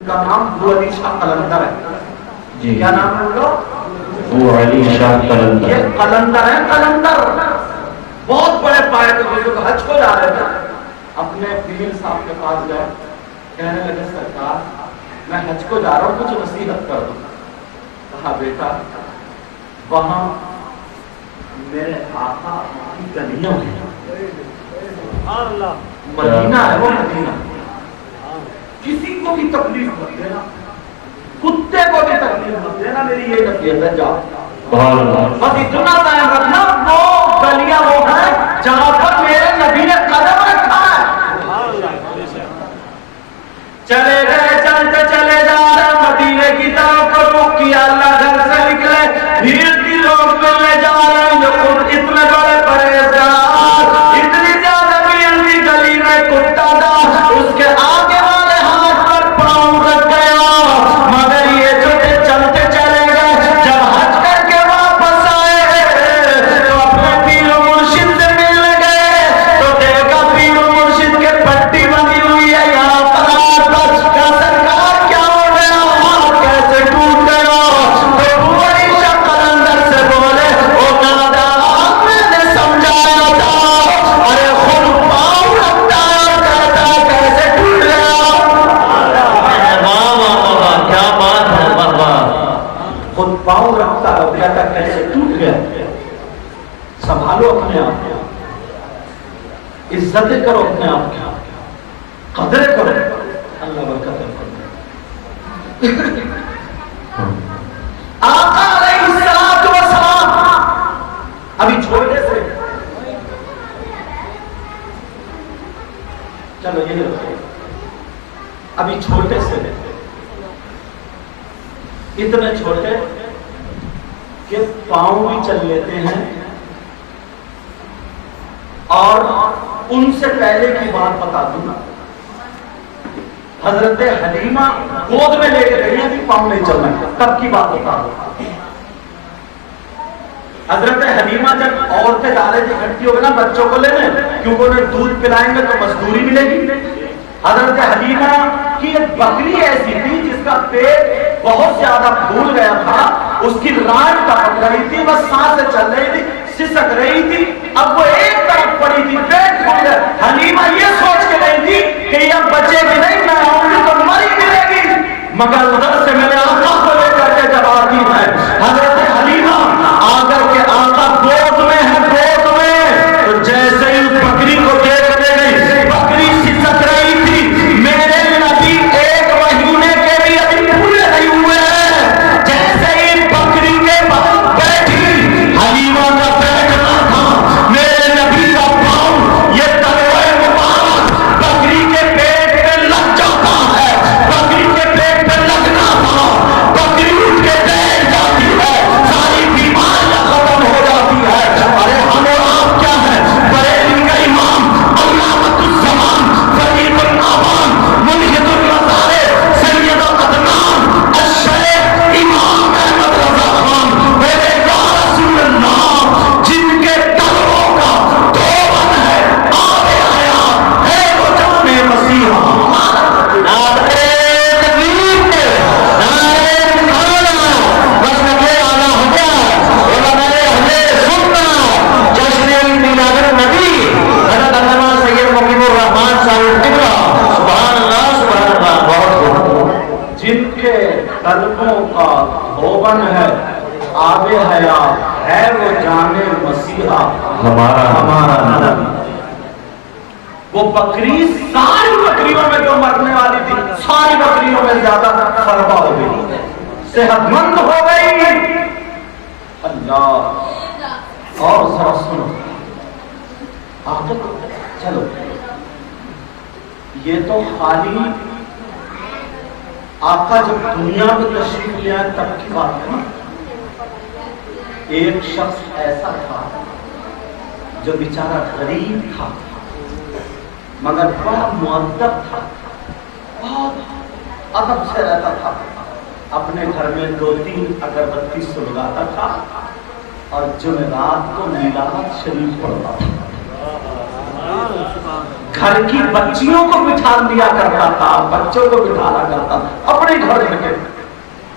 کا نام ابو علی شاہ قلندر ہے. جی کیا نام ہے ان کا؟ ابو علی شاہ قلندر. یہ قلندر ہے. قلندر بہت بڑے پائے کے بزرگ حج کو جا رہے تھے. اپنے پیر صاحب کے پاس گئے, کہنے لگے سرکار میں حج کو جا رہا ہوں, کچھ نصیحت کر دو. کہا بیٹا وہاں میرے آقا کی گلیاں ہیں, مدینہ ہے وہ مدینہ, کسی کو بھی تکلیف مت دینا, کتے کو بھی تکلیف مت دینا, میری یہ نصیحت ہے. جاؤ بس اتنا ٹائم رکھنا, وہ گلیاں وہ ہیں جہاں پر میرے نبی نے قدم رکھا ہے. چلے گئے, چلتے چلے جا رہے مدینے کی طرف کو رخ کیا. اللہ گھر سے نکلے, بھیڑ کی لوگ ملنے جا رہے ہیں جو خود اتنے بڑے پرہیزگار, اتنی زیادہ بھیڑ کی گلی میں کتا تھا, اس کے آگے والے ہاتھ پر پاؤں رکھ گیا. مگر یہ جو چلتے چلے گئے, جب حج کر کے واپس آئے تو اپنے پیر و مرشد سے ملنے گئے تو دیکھا پیر و مرشد کے پٹی بنی ہوئی ہے یہاں پر. کا سرکار کیا ہو گیا, کیسے ٹوٹ گیا؟ تو ابو علی شاہ قلندر سے بولے, او نادان میں نے سمجھایا تھا, ارے خود پاؤں رکھتا کرتا کیسے ٹوٹ گیا؟ واہ واہ واہ, کیا بات ہے, واہ واہ. خود پاؤں رکھتا ہے کہتا کیسے ٹوٹ گیا. سنبھالو اپنے آپ کو, عزتیں کرو اپنے آپ کی, قدریں کرو. اللہ برکت آقا علیہ الصلوۃ والسلام ابھی چھوٹے سے, چلو یہ ابھی چھوٹے سے, اتنے چھوٹے کہ پاؤں بھی چل لیتے ہیں. اور ان سے پہلے کی بات بتا دوں نا, حضرت حلیمہ گود میں لے کے گئی ابھی پاؤں نہیں چلنا, تب کی بات بتا دوں. حضرت حلیمہ جب عورتیں دارے سے اکٹھی ہو گئی نا بچوں کو لینے, کیونکہ انہیں دودھ پلائیں گے تو مزدوری ملے گی. حضرت حلیمہ کی ایک بکری ایسی تھی جس کا پیٹ بہت زیادہ پھول گیا تھا, اس کی ران ٹپک رہی تھی, بس سانسیں چل رہی تھی, سسک رہی تھی. اب وہ ایک طرف پڑی تھی, پیٹ پھول گیا. حلیمہ یہ سوچ کے رہی تھی کہ یہ بچے بھی نہیں, میں آؤں گی تو مری ملے گی. مگر ادھر سے میرے آقا کو لے کر کے جب آتی ہے حضرت حلیمہ, آ کر کے آقا گود میں ہے, گود میں, تو جیسے ہی بکری کو دیکھنے گئی, بکری سسک رہی تھی. میرے نبی ایک مہینے کے بھی ابھی پورے نہیں ہوئے ہیں, جیسے ہی بکری کے بعد بیٹھی, حلیمہ کا بیٹھنا تھا, میرے نبی کا پاؤں یہ تلوائے مبارک بکری کے پیٹ پہ لگ جاتا ہے. بکری کے پیٹ پہ لگنا تھا, بکری اٹھ کے بیٹھ جاتی ہے, ساری بیماریاں ختم ہو جاتی ہے. ارے ہم اور آپ کیا ہے, بریلی کا امام علامۃ الزمان فرید العوام منہد المظاہر سید عدنان الشیخ امام احمد رضا خان, میرے یا رسول اللہ, جن کے قدموں کا توبن ہے, آب حیات ہے وہ جان مسیحا. نعرہ تکبیر, نعرہ رسالہ, بس نبی اعلیٰ حضرت علماء اہل سنت, جشن میلاد النبی حضرت علامہ سید مقیم الرحمان صاحب قبلہ, سبحان اللہ سبحان اللہ. بہت خوب, جن کے قلبوں کا دھوبن ہے, آب حیات ہے وہ جان مسیحا ہمارا نبی. وہ بکری ساری بکریوں میں جو مرنے والی تھی, ساری بکریوں میں زیادہ فربا ہو گئی, صحت مند ہو گئی. اللہ, اور ذرا سنو آقا, چلو یہ تو خالی آقا جب دنیا میں تشریف لے آئے تب کی بات ہے. ایک شخص ایسا تھا جو بیچارہ غریب تھا مگر بڑا مؤدب تھا, بہت ادب سے رہتا تھا. اپنے گھر میں 2-3 اگربتی سلگاتا تھا اور جمعرات کو میلاد شریف پڑھتا تھا. گھر کی بچیوں کو بٹھا دیا کرتا تھا, بچوں کو بٹھانا کرتا تھا. اب